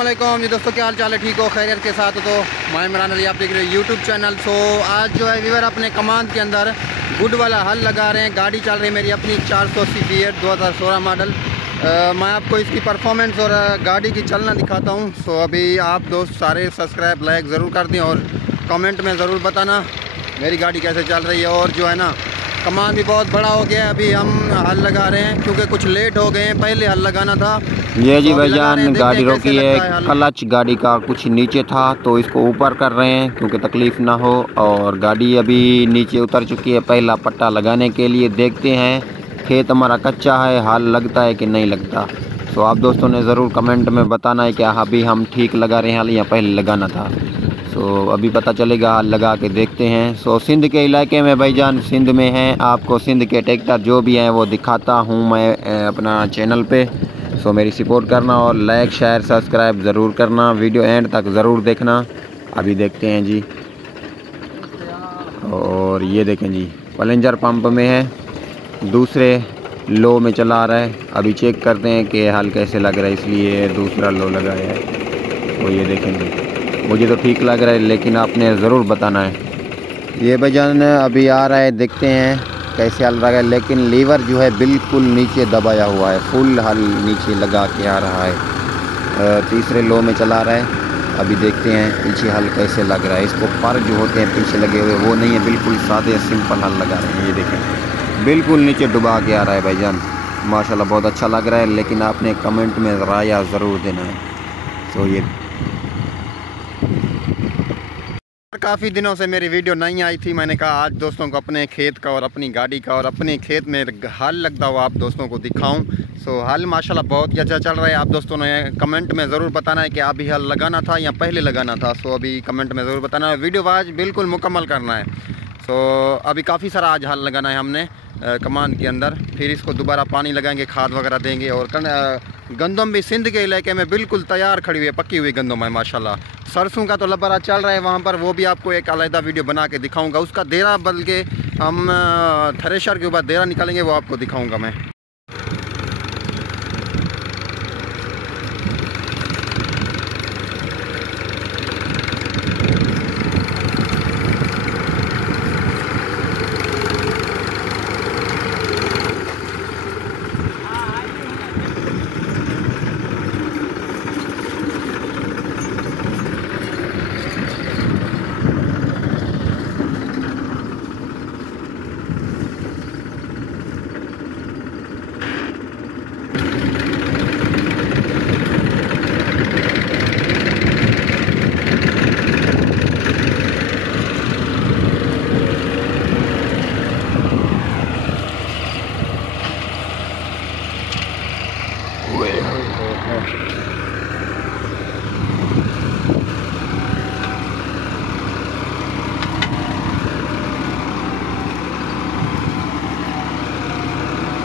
अस्सलामुअलैकुम जी दोस्तों, क्या हाल चाल है? ठीक हो, खैरियत के साथ हो? तो मैं इमरान अली, आप देख रहे हो यूट्यूब चैनल। सो आज जो है वीवर अपने कमांड के अंदर गुड वाला हल लगा रहे हैं। गाड़ी चल रही है मेरी अपनी 480 Fiat 2016 मॉडल। मैं आपको इसकी परफॉर्मेंस और गाड़ी की चलना दिखाता हूँ। सो अभी आप दोस्त सारे सब्सक्राइब लाइक ज़रूर कर दें और कमेंट में ज़रूर बताना मेरी गाड़ी कैसे चल रही है। और जो है ना, कमान भी बहुत बड़ा हो गया है। अभी हम हल लगा रहे हैं क्योंकि कुछ लेट हो गए हैं, पहले हल लगाना था। ये जी तो भाईजान गाड़ी रोकी है, क्लच गाड़ी का कुछ नीचे था तो इसको ऊपर कर रहे हैं क्योंकि तकलीफ़ ना हो। और गाड़ी अभी नीचे उतर चुकी है पहला पट्टा लगाने के लिए। देखते हैं खेत हमारा कच्चा है, हल लगता है कि नहीं लगता। तो आप दोस्तों ने ज़रूर कमेंट में बताना है कि अभी हम ठीक लगा रहे हैं हल या पहले लगाना था। सो अभी पता चलेगा, हल लगा के देखते हैं। सो सिंध के इलाके में भाईजान, सिंध में हैं, आपको सिंध के ट्रैक्टर जो भी हैं वो दिखाता हूँ मैं अपना चैनल पे। सो मेरी सपोर्ट करना और लाइक शेयर सब्सक्राइब ज़रूर करना, वीडियो एंड तक ज़रूर देखना। अभी देखते हैं जी। और ये देखें जी, प्लेंजर पंप में है, दूसरे लो में चला रहा है। अभी चेक करते हैं कि हल कैसे लग रहा है, इसलिए दूसरा लो लगाया है। तो ये देखें जी, मुझे तो ठीक लग रहा है लेकिन आपने ज़रूर बताना है। ये भाईजान अभी आ रहा है, देखते हैं कैसे हल लगा है। लेकिन लीवर जो है बिल्कुल नीचे दबाया हुआ है, फुल हल नीचे लगा के आ रहा है। तीसरे लो में चला रहा है। अभी देखते हैं पीछे हल कैसे लग रहा है। इसको पर जो होते हैं पीछे लगे हुए वो नहीं है, बिल्कुल सादे सिंपल हल लगा रहे हैं। ये देखें बिल्कुल नीचे डुबा के आ रहा है भाईजान, माशाल्लाह बहुत अच्छा लग रहा है। लेकिन आपने कमेंट में राय ज़रूर देना है। तो ये काफ़ी दिनों से मेरी वीडियो नहीं आई थी, मैंने कहा आज दोस्तों को अपने खेत का और अपनी गाड़ी का और अपने खेत में हल लगता हुआ आप दोस्तों को दिखाऊं। सो हल माशाल्लाह बहुत ही अच्छा चल रहा है। आप दोस्तों ने कमेंट में ज़रूर बताना है कि अभी हल लगाना था या पहले लगाना था। सो अभी कमेंट में ज़रूर बताना है, वीडियो आज बिल्कुल मुकम्मल करना है। सो अभी काफ़ी सारा आज हल लगाना है हमने कमान के अंदर। फिर इसको दोबारा पानी लगाएंगे, खाद वगैरह देंगे। और गंदम भी सिंध के इलाके में बिल्कुल तैयार खड़ी हुई है, पक्की हुई गंदम है माशाल्लाह। सरसों का तो लबरा चल रहा है वहाँ पर, वो भी आपको एक अलग वीडियो बना के दिखाऊंगा। उसका देरा बल्कि हम थ्रेशर के ऊपर देरा निकालेंगे, वो आपको दिखाऊंगा मैं।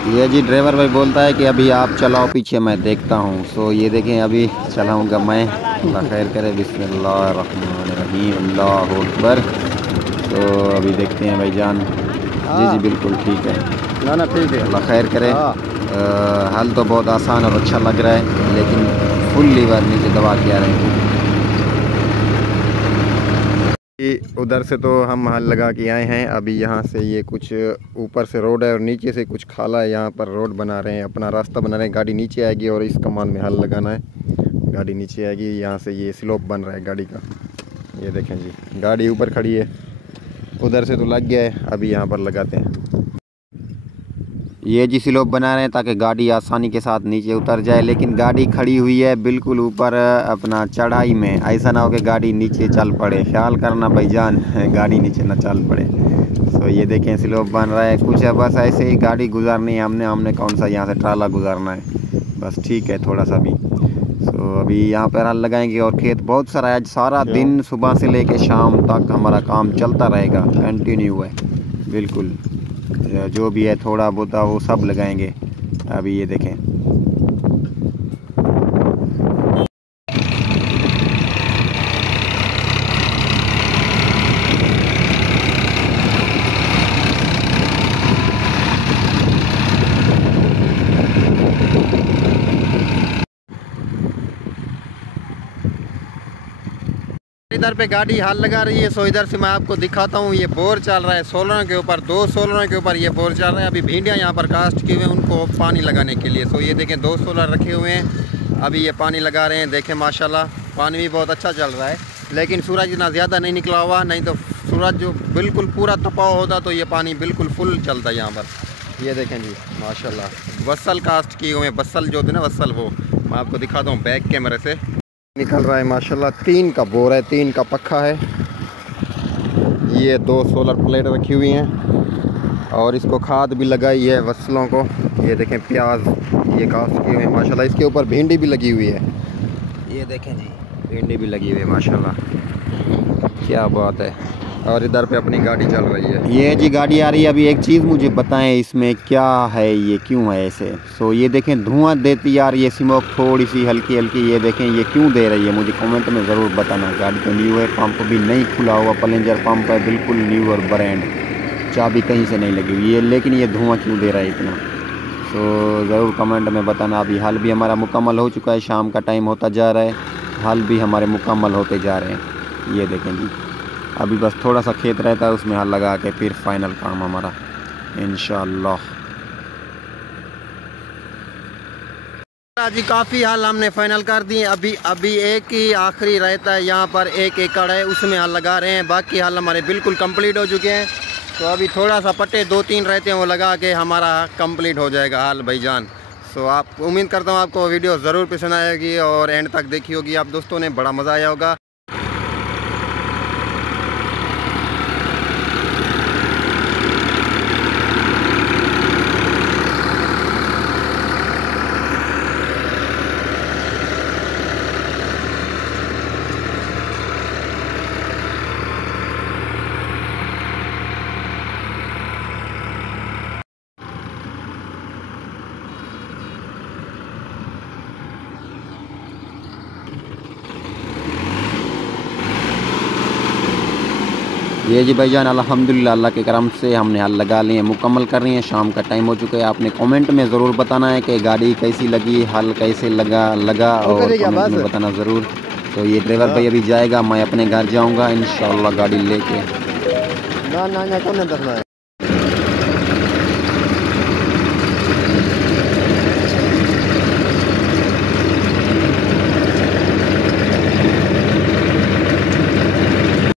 ये जी ड्राइवर भाई बोलता है कि अभी आप चलाओ पीछे, मैं देखता हूँ। सो ये देखें अभी चलाऊँगा मैं, अल्लाह खैर करे। बिस्मिल्लाहिर्रहमानिर्रहीम, अल्लाहु अकबर। तो अभी देखते हैं भाईजान। जी जी बिल्कुल ठीक है, ना ठीक है, अल्लाह खैर करे। हल तो बहुत आसान और अच्छा लग रहा है, लेकिन फुल लीवर नीचे दबा के आ रहे हैं। उधर से तो हम हल लगा के आए हैं। अभी यहाँ से ये कुछ ऊपर से रोड है और नीचे से कुछ खाला है, यहाँ पर रोड बना रहे हैं, अपना रास्ता बना रहे हैं। गाड़ी नीचे आएगी और इस कमान में हल लगाना है। गाड़ी नीचे आएगी, यहाँ से ये स्लोप बन रहा है गाड़ी का। ये देखें जी, गाड़ी ऊपर खड़ी है, उधर से तो लग गया है, अभी यहाँ पर लगाते हैं। ये जी स्लोप बना रहे हैं ताकि गाड़ी आसानी के साथ नीचे उतर जाए। लेकिन गाड़ी खड़ी हुई है बिल्कुल ऊपर अपना चढ़ाई में, ऐसा ना हो कि गाड़ी नीचे चल पड़े। ख्याल करना भाईजान, गाड़ी नीचे ना चल पड़े। तो ये देखें स्लोप बन रहा है कुछ है, बस ऐसे ही गाड़ी गुजारनी है हमने कौन सा यहाँ से ट्राला गुजारना है, बस ठीक है थोड़ा सा भी। तो अभी यहाँ पर हल लगाएंगे और खेत बहुत सारा है। आज सारा दिन सुबह से लेकर शाम तक हमारा काम चलता रहेगा, कंटिन्यू है बिल्कुल। जो भी है थोड़ा बहुत वो सब लगाएंगे। अभी ये देखें इधर पे गाड़ी हाल लगा रही है। सो इधर से मैं आपको दिखाता हूँ, ये बोर चल रहा है सोलरों के ऊपर, 2 सोलरों के ऊपर ये बोर चल रहा है। अभी भिंडियाँ यहाँ पर कास्ट किए हुए हैं उनको पानी लगाने के लिए। सो ये देखें 2 सोलर रखे हुए हैं, अभी ये पानी लगा रहे हैं। देखें माशाल्लाह पानी भी बहुत अच्छा चल रहा है, लेकिन सूरज इतना ज़्यादा नहीं निकला हुआ, नहीं तो सूरज जो बिल्कुल पूरा तपाव होता तो ये पानी बिल्कुल फुल चलता है यहाँ पर। ये देखें जी माशाल्लाह वसल कास्ट किए हुए हैं, वसल जो थे ना वसल, वो मैं आपको दिखाता हूँ बैक कैमरे से। निकल रहा है माशाल्लाह, 3 का बोर है, 3 का पक्का है। ये 2 सोलर प्लेट रखी हुई हैं और इसको खाद भी लगाई है वसलों को। ये देखें प्याज ये कास्ट किए हुए हैं माशाल्लाह। इसके ऊपर भिंडी भी लगी हुई है, ये देखें जी भिंडी भी लगी हुई है माशाल्लाह, क्या बात है। और इधर पे अपनी गाड़ी चल रही है, ये जी गाड़ी आ रही है। अभी एक चीज़ मुझे बताएं इसमें क्या है, ये क्यों है ऐसे। सो ये देखें धुआं देती यार, ये स्मोक थोड़ी सी हल्की हल्की, ये देखें ये क्यों दे रही है, मुझे कमेंट में ज़रूर बताना। गाड़ी तो न्यू है, पंप भी नहीं खुला हुआ, प्लेंजर पंप है बिल्कुल न्यू और ब्रांड, चाबी कहीं से नहीं लगी हुई है, लेकिन ये धुआं क्यों दे रहा है इतना। सो ज़रूर कमेंट में बताना। अभी हल भी हमारा मुकम्मल हो चुका है, शाम का टाइम होता जा रहा है, हल भी हमारे मुकम्मल होते जा रहे हैं। ये देखें जी अभी बस थोड़ा सा खेत रहता है, उसमें हल लगा के फिर फाइनल काम हमारा इंशाअल्लाह। जी काफ़ी हाल हमने फाइनल कर दिए। अभी एक ही आखिरी रहता है, यहाँ पर 1 एकड़ है, उसमें हल लगा रहे हैं। बाकी हाल हमारे बिल्कुल कंप्लीट हो चुके हैं। तो अभी थोड़ा सा पट्टे 2-3 रहते हैं, वो लगा के हमारा कंप्लीट हो जाएगा हाल भाईजान। सो आप उम्मीद करता हूँ आपको वीडियो ज़रूर पसंद आएगी और एंड तक देखी होगी आप दोस्तों ने, बड़ा मज़ा आया होगा। ये जी भाईजान अल्हम्दुलिल्लाह अल्लाह के करम से हमने हल लगा लिए, मुकम्मल कर रही हैं। शाम का टाइम हो चुका है। आपने कमेंट में ज़रूर बताना है कि गाड़ी कैसी लगी, हल कैसे लगा और कमेंट में बताना ज़रूर। तो ये ड्राइवर भाई अभी जाएगा, मैं अपने घर जाऊंगा इंशाअल्लाह गाड़ी लेके।